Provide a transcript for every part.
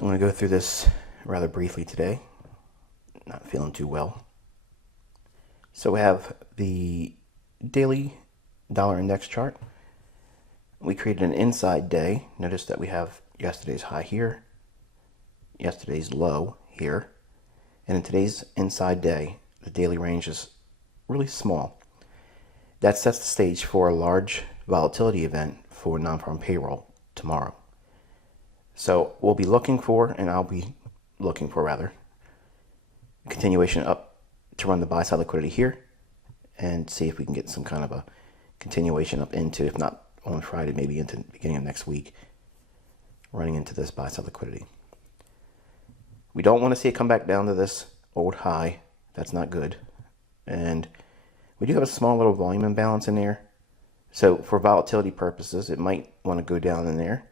I'm going to go through this rather briefly today. Not feeling too well. So we have the daily dollar index chart. We created an inside day. Notice that we have yesterday's high here, yesterday's low here, and in today's inside day, the daily range is really small. That sets the stage for a large volatility event for non-farm payroll tomorrow. So we'll be looking for, and I'll be looking for rather, a continuation up to run the buy side liquidity here and see if we can get some kind of a continuation up into, if not on Friday, maybe into the beginning of next week, running into this buy side liquidity. We don't want to see it come back down to this old high. That's not good. And we do have a small little volume imbalance in there. So for volatility purposes, it might want to go down in there,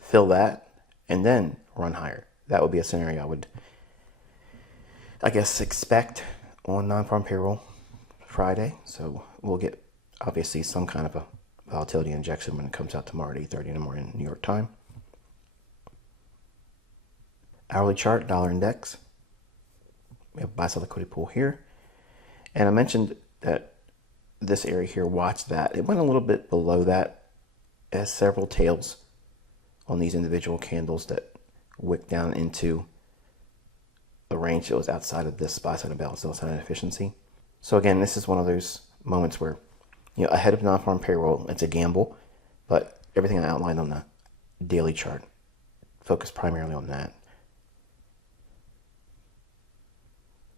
fill that, and then run higher. That would be a scenario I would, I guess, expect on non-farm payroll Friday. So we'll get obviously some kind of a volatility injection when it comes out tomorrow at 8:30 in the morning New York time. Hourly chart, dollar index. We have buy side liquidity pool here. And I mentioned that this area here, watch that. It went a little bit below that. It has several tails on these individual candles that wick down into a range that was outside of this buy side imbalance, outside of efficiency. So again, this is one of those moments where, ahead of non-farm payroll, it's a gamble, but everything I outlined on the daily chart, focus primarily on that.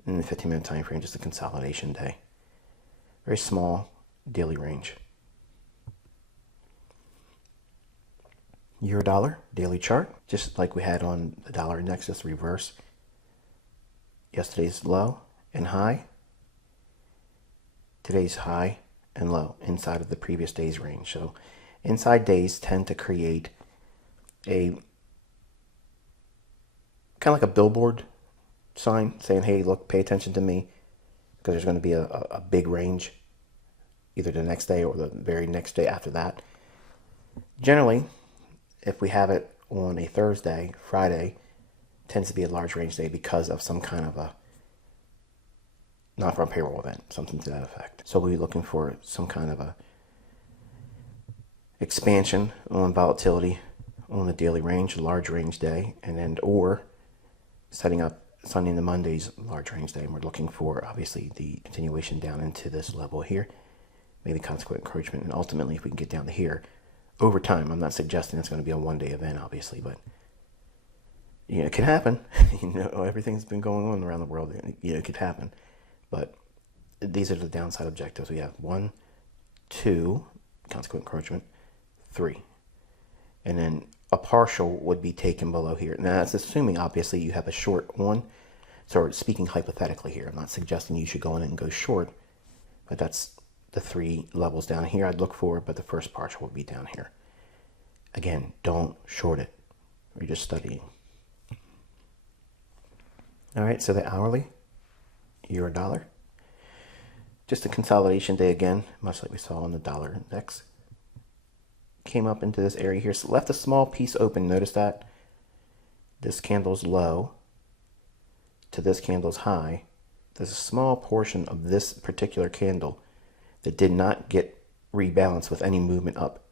In the 15-minute time frame, just a consolidation day. Very small daily range. Euro dollar daily chart, just like we had on the dollar index, just reverse. Yesterday's low and high. Today's high and low inside of the previous day's range. So inside days tend to create a kind of like a billboard sign saying, hey, look, pay attention to me, because there's going to be a big range either the next day or the very next day after that. Generally, if we have it on a Thursday, Friday tends to be a large range day because of some kind of a non-farm payroll event, something to that effect. So we'll be looking for some kind of a expansion on volatility on the daily range, large range day, and then or setting up Sunday into Monday's large range day, and we're looking for obviously the continuation down into this level here, maybe consequent encouragement, and ultimately if we can get down to here over time. I'm not suggesting it's going to be a one-day event, obviously, but it can happen. Everything's been going on around the world. It could happen, but these are the downside objectives. We have 1, 2, consequent encouragement, 3, and then a partial would be taken below here. Now that's assuming obviously you have a short on. So speaking hypothetically here, I'm not suggesting you should go in and go short, but that's the 3 levels down here I'd look for, but the first partial would be down here. Again, don't short it. We're just studying. All right, so the hourly, euro dollar. Just a consolidation day again, much like we saw on the dollar index. Came up into this area here, so left a small piece open. Notice that this candle's low to this candle's high. There's a small portion of this particular candle that did not get rebalanced with any movement up.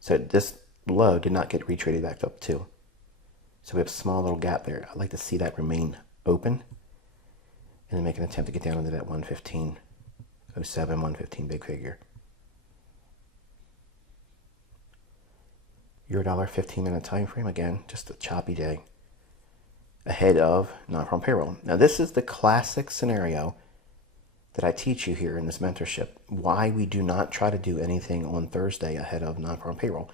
So this low did not get retraded back up too. So we have a small little gap there. I'd like to see that remain open and then make an attempt to get down into that 115.07, 115 big figure. Euro dollar 15-minute time frame, again, just a choppy day ahead of non-farm payroll. Now this is the classic scenario that I teach you here in this mentorship, why we do not try to do anything on Thursday ahead of non-farm payroll.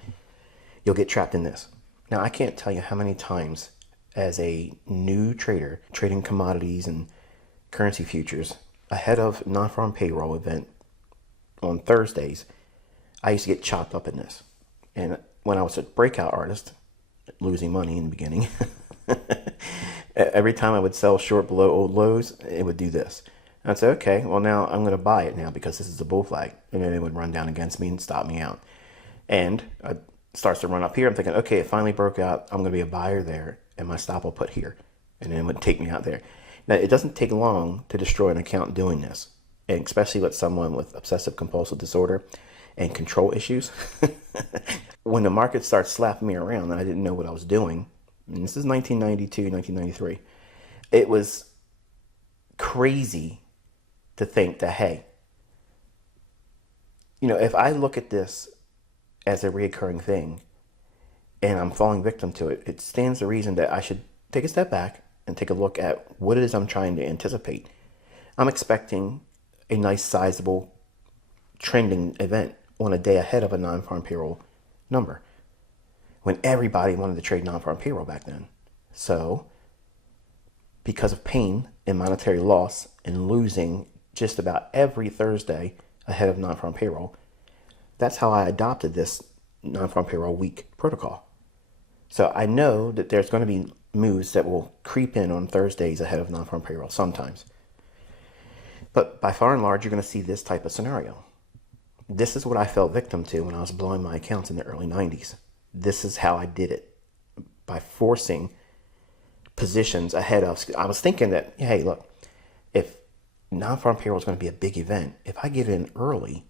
You'll get trapped in this. Now I can't tell you how many times as a new trader trading commodities and currency futures ahead of non-farm payroll event on Thursdays, I used to get chopped up in this. And when I was a breakout artist, losing money in the beginning, every time I would sell short below old lows, it would do this. And I'd say, okay, well now I'm going to buy it now because this is a bull flag. And then it would run down against me and stop me out. And I'd starts to run up here. I'm thinking, okay, it finally broke out. I'm going to be a buyer there, and my stop will put here, and then it would take me out there. Now, it doesn't take long to destroy an account doing this, and especially with someone with obsessive compulsive disorder and control issues. When the market starts slapping me around and I didn't know what I was doing, and this is 1992, 1993, it was crazy to think that, hey, if I look at this as a reoccurring thing and I'm falling victim to it, it stands to reason that I should take a step back and take a look at what it is I'm trying to anticipate. I'm expecting a nice sizable trending event on a day ahead of a non-farm payroll number when everybody wanted to trade non-farm payroll back then. So because of pain and monetary loss and losing just about every Thursday ahead of non-farm payroll, that's how I adopted this non-farm payroll week protocol. So I know that there's going to be moves that will creep in on Thursdays ahead of non-farm payroll sometimes. But by far and large, you're going to see this type of scenario. This is what I fell victim to when I was blowing my accounts in the early 90s. This is how I did it, by forcing positions ahead of. I was thinking that, hey, look, if non-farm payroll is going to be a big event, if I get in early,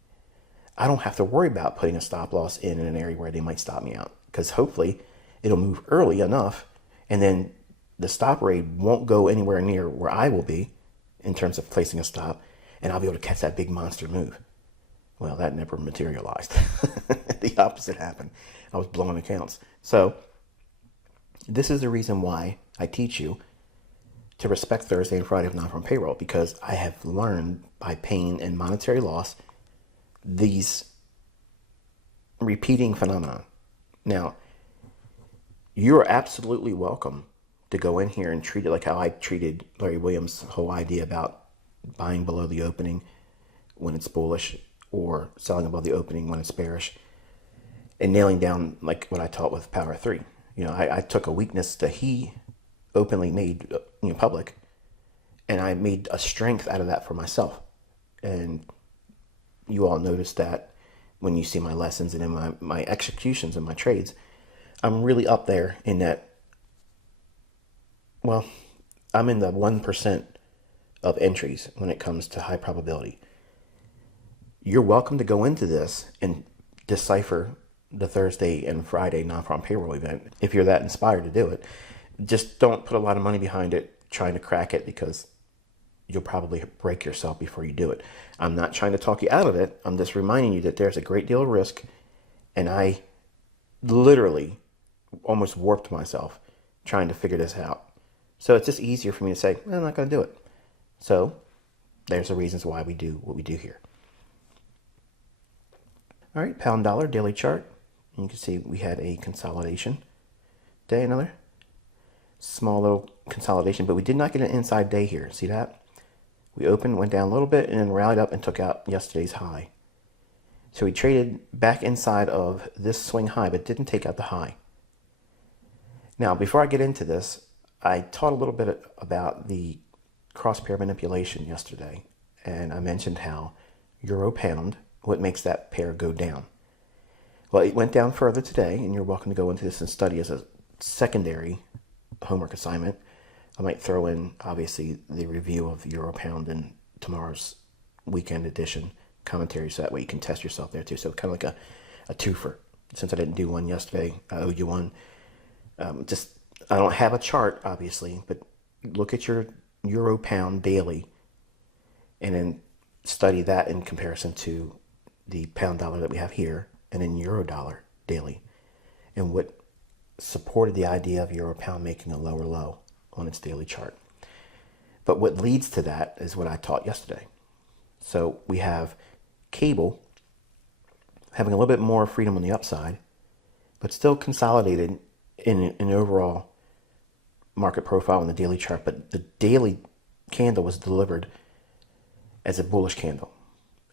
I don't have to worry about putting a stop loss in an area where they might stop me out, because hopefully it'll move early enough, and then the stop rate won't go anywhere near where I will be in terms of placing a stop, and I'll be able to catch that big monster move. Well, that never materialized. The opposite happened. I was blowing accounts. So this is the reason why I teach you to respect Thursday and Friday of non-farm payroll, because I have learned by pain and monetary loss these repeating phenomena. Now, you're absolutely welcome to go in here and treat it like how I treated Larry Williams' whole idea about buying below the opening when it's bullish, or selling above the opening when it's bearish, and nailing down like what I taught with Power 3. I took a weakness that he openly made public, and I made a strength out of that for myself. And you all notice that when you see my lessons and in my executions and my trades, I'm really up there in that. Well, I'm in the 1% of entries when it comes to high probability. You're welcome to go into this and decipher the Thursday and Friday non-farm payroll event if you're that inspired to do it. Just don't put a lot of money behind it trying to crack it, because you'll probably break yourself before you do it. I'm not trying to talk you out of it. I'm just reminding you that there's a great deal of risk, and I literally almost warped myself trying to figure this out. So it's just easier for me to say, I'm not going to do it. So there's the reasons why we do what we do here. All right, pound dollar daily chart. You can see we had a consolidation day, another small little consolidation, but we did not get an inside day here. See that? We opened, went down a little bit, and then rallied up and took out yesterday's high. So we traded back inside of this swing high, but didn't take out the high. Now, before I get into this, I taught a little bit about the cross pair manipulation yesterday, and I mentioned how euro pound, what makes that pair go down. Well, it went down further today, and you're welcome to go into this and study as a secondary homework assignment. I might throw in, obviously, the review of euro pound in tomorrow's weekend edition commentary, so that way you can test yourself there too. So kind of like a twofer. Since I didn't do one yesterday, I owe you one. I don't have a chart, obviously, but look at your euro pound daily and then study that in comparison to the pound dollar that we have here, and then euro dollar daily, and what supported the idea of euro pound making a lower low on its daily chart. But what leads to that is what I taught yesterday. So we have cable having a little bit more freedom on the upside, but still consolidated in an overall market profile on the daily chart. But the daily candle was delivered as a bullish candle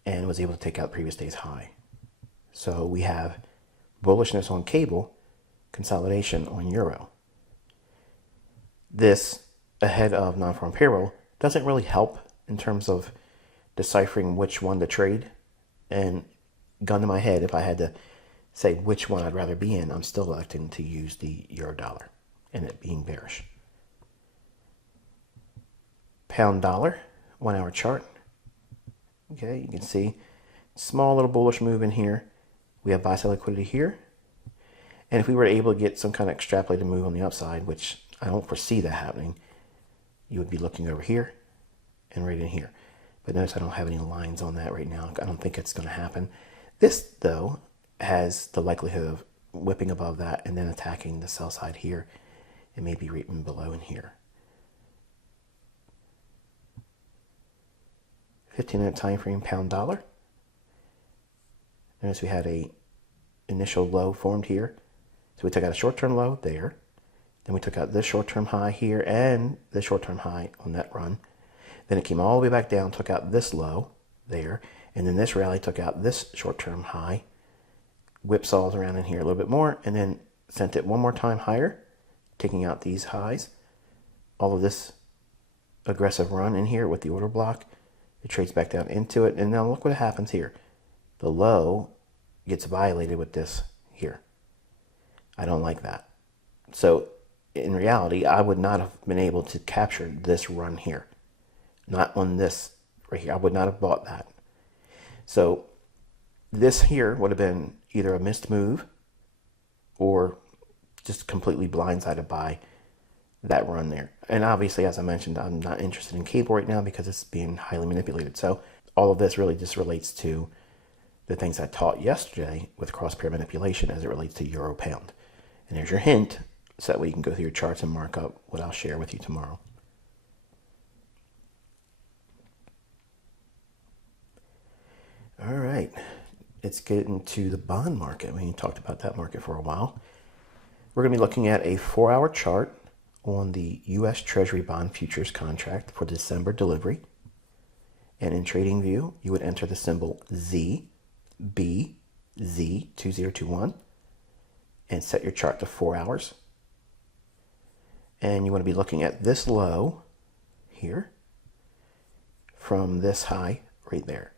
and was able to take out previous day's high. So we have bullishness on cable, consolidation on euro. This, ahead of non-farm payroll, doesn't really help in terms of deciphering which one to trade. And gun to my head, if I had to say which one I'd rather be in, I'm still electing to use the euro dollar and it being bearish. Pound dollar, 1 hour chart. Okay, you can see small little bullish move in here. We have buy side liquidity here. And if we were able to get some kind of extrapolated move on the upside, which I don't foresee that happening, you would be looking over here and right in here. But notice I don't have any lines on that right now. I don't think it's going to happen. This, though, has the likelihood of whipping above that and then attacking the sell side here and maybe right in below in here. 15-minute time frame pound dollar. Notice we had a initial low formed here. So we took out a short-term low there. Then we took out this short-term high here and this short-term high on that run. Then it came all the way back down, took out this low there. And then this rally took out this short-term high, whipsaws around in here a little bit more, and then sent it one more time higher, taking out these highs. All of this aggressive run in here with the order block. It trades back down into it. And now look what happens here. The low gets violated with this here. I don't like that. So in reality, I would not have been able to capture this run here. Not on this right here. I would not have bought that. So this here would have been either a missed move or just completely blindsided by that run there. And obviously, as I mentioned, I'm not interested in cable right now because it's being highly manipulated. So all of this really just relates to the things I taught yesterday with cross-pair manipulation as it relates to euro pound. And there's your hint, so that way you can go through your charts and mark up what I'll share with you tomorrow. All right, let's get into the bond market. We talked about that market for a while. We're going to be looking at a 4-hour chart on the U.S. Treasury bond futures contract for December delivery. And in trading view, you would enter the symbol ZBZ2021 and set your chart to 4 hours. And you want to be looking at this low here from this high right there.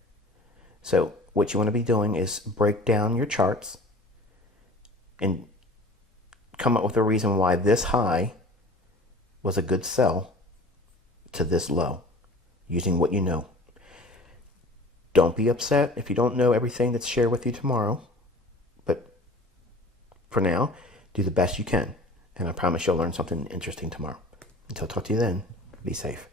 So what you want to be doing is break down your charts and come up with a reason why this high was a good sell to this low using what you know. Don't be upset if you don't know everything that's shared with you tomorrow, but for now, do the best you can. And I promise you'll learn something interesting tomorrow. Until I talk to you then, be safe.